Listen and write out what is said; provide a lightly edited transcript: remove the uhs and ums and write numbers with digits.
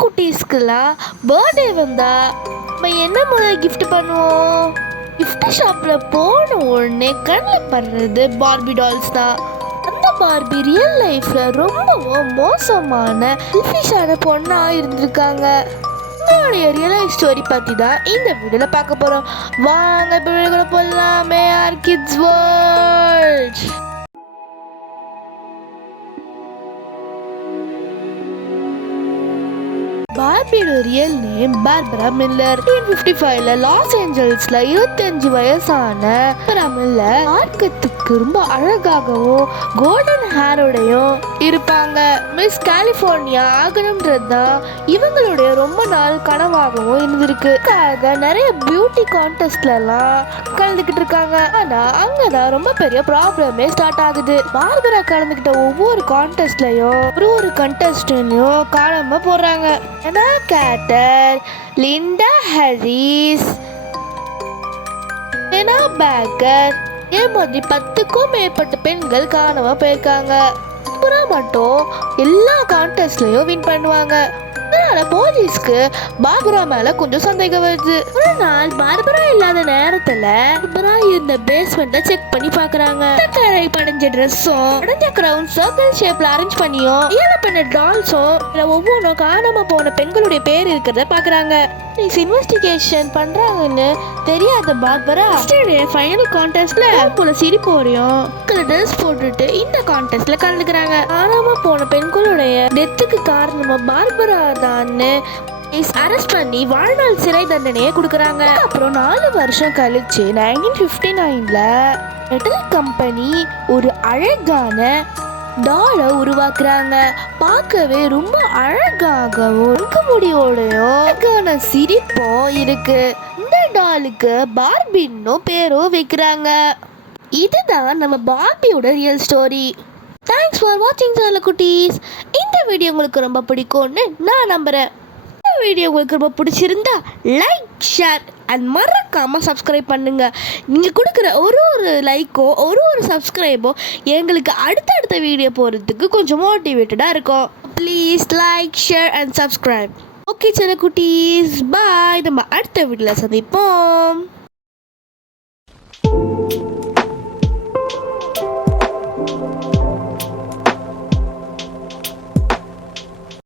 குட்டீஸ்க்குலாம் birthday வந்தா நம்ம என்ன முதல் கிஃப்ட் பண்ணுவோம்? கிஃப்ட் ஷாப்ல போன உடனே கண்ணில் படுறது பார்பி டால்ஸ் தான். அந்த பார்பி ரியல் லைஃப்ல ரொம்பவும் மோசமான செல்ஃபிஷான பொண்ணா இருந்திருக்காங்க. உங்களுடைய ரியல் லைஃப் ஸ்டோரி பத்தி தான் இந்த வீடியோல பார்க்க போறோம். வாங்க இப்போ வீடியோக்குள்ள போலாமே. Our kids world. பார்பியோட ரியல் நேம் பார்பரா மில்லர். 1955ல லாஸ் ஏஞ்சல்ஸ்ல 25 வயசான பார்பரா மில்லர் பார்க்கறதுக்கு ரொம்ப அழகாகவும் கோல்டன் ஹேரோடையும் இருப்பாங்க. மிஸ் கலிஃபோர்னியா ஆகணும்ன்றதுதான் இவங்களுடைய ரொம்ப நாள் கனவாகவும் இருந்திருக்கு. நிறைய பியூட்டி கான்டெஸ்ட்ல எல்லாம் கலந்துக்கிட்டு இருக்காங்க. ஆனா அங்கதான் ரொம்ப பெரிய ப்ராப்ளமே ஸ்டார்ட் ஆகுது. பார்பரா கலந்துக்கிட்ட ஒவ்வொரு கான்டெஸ்ட்லயும் ஒரு கண்டெஸ்டன்ட்லயும் காணாம போறாங்க. அனா கேட்டர், லிண்டா ஹாரிஸ், எனா பேக்கர் மாதிரி 10க்கும் மேற்பட்ட பெண்கள் காணாம போயிருக்காங்க. அப்புறம் மட்டும் எல்லா கான்டெஸ்ட்லயும் வின் பண்ணுவாங்க. அதனால போலீஸ்க்கு பார்பரா மேல கொஞ்சம் சந்தேகம் வருது. ஒரு நாள் பார்பரா இல்லாத நேரத்துல பார்பரா இருந்த பேஸ்மெண்ட்டை செக் பண்ணி பாக்குறாங்க. கரை படைஞ்ச ட்ரெஸ்ஸும் படைஞ்ச கிரவுன் சர்க்கிள் ஷேப்ல அரேஞ்ச் பண்ணியும் ஏழை பண்ண டால்ஸும் ஒவ்வொன்றும் காணாம போன பெண்களுடைய பேர் இருக்கிறத பாக்குறாங்க. இன்வெஸ்டிகேஷன் பண்றாங்கன்னு தெரியாத பார்பரா ஃபைனல் கான்டெஸ்ட்ல போல சிரிப்போரையும் ட்ரெஸ் போட்டுட்டு இந்த கான்டெஸ்ட்ல கலந்துக்கிறாங்க. காணாம போன பெண்களுடைய டெத்துக்கு காரணமா பார்பரா தான் அரெஸ்ட் பண்ணி வாழ்நாள் சிறை தண்டனையை கொடுக்குறாங்க. அப்புறம் 4 வருஷம் கழிச்சு 1959ல மெட்டல் கம்பெனி ஒரு அழகான டாலை உருவாக்குறாங்க. பார்க்கவே ரொம்ப அழகாகவும் முடியோடையும் அழகான சிரிப்பும் இருக்கு. இந்த டாலுக்கு பார்பின்னு பேரும் வைக்கிறாங்க. இதுதான் நம்ம பார்பியோட ரியல் ஸ்டோரி. தேங்க்ஸ் ஃபார் வாட்சிங் சேனல் குட்டீஸ். இந்த வீடியோ உங்களுக்கு ரொம்ப பிடிக்கும்னு நான் நம்புறேன். இந்த வீடியோ உங்களுக்கு ரொம்ப பிடிச்சிருந்தா லைக், ஷேர் அண்ட் மறக்காமல் சப்ஸ்கிரைப் பண்ணுங்க. நீங்கள் கொடுக்குற ஒரு லைக்கோ ஒரு சப்ஸ்கிரைபோ எங்களுக்கு அடுத்தடுத்த வீடியோ போகிறதுக்கு கொஞ்சம் மோட்டிவேட்டடாக இருக்கும். Please like, share and subscribe. Okay channel குட்டீஸ், பாய். நம்ம அடுத்த வீடியோவில் சந்திப்போம்.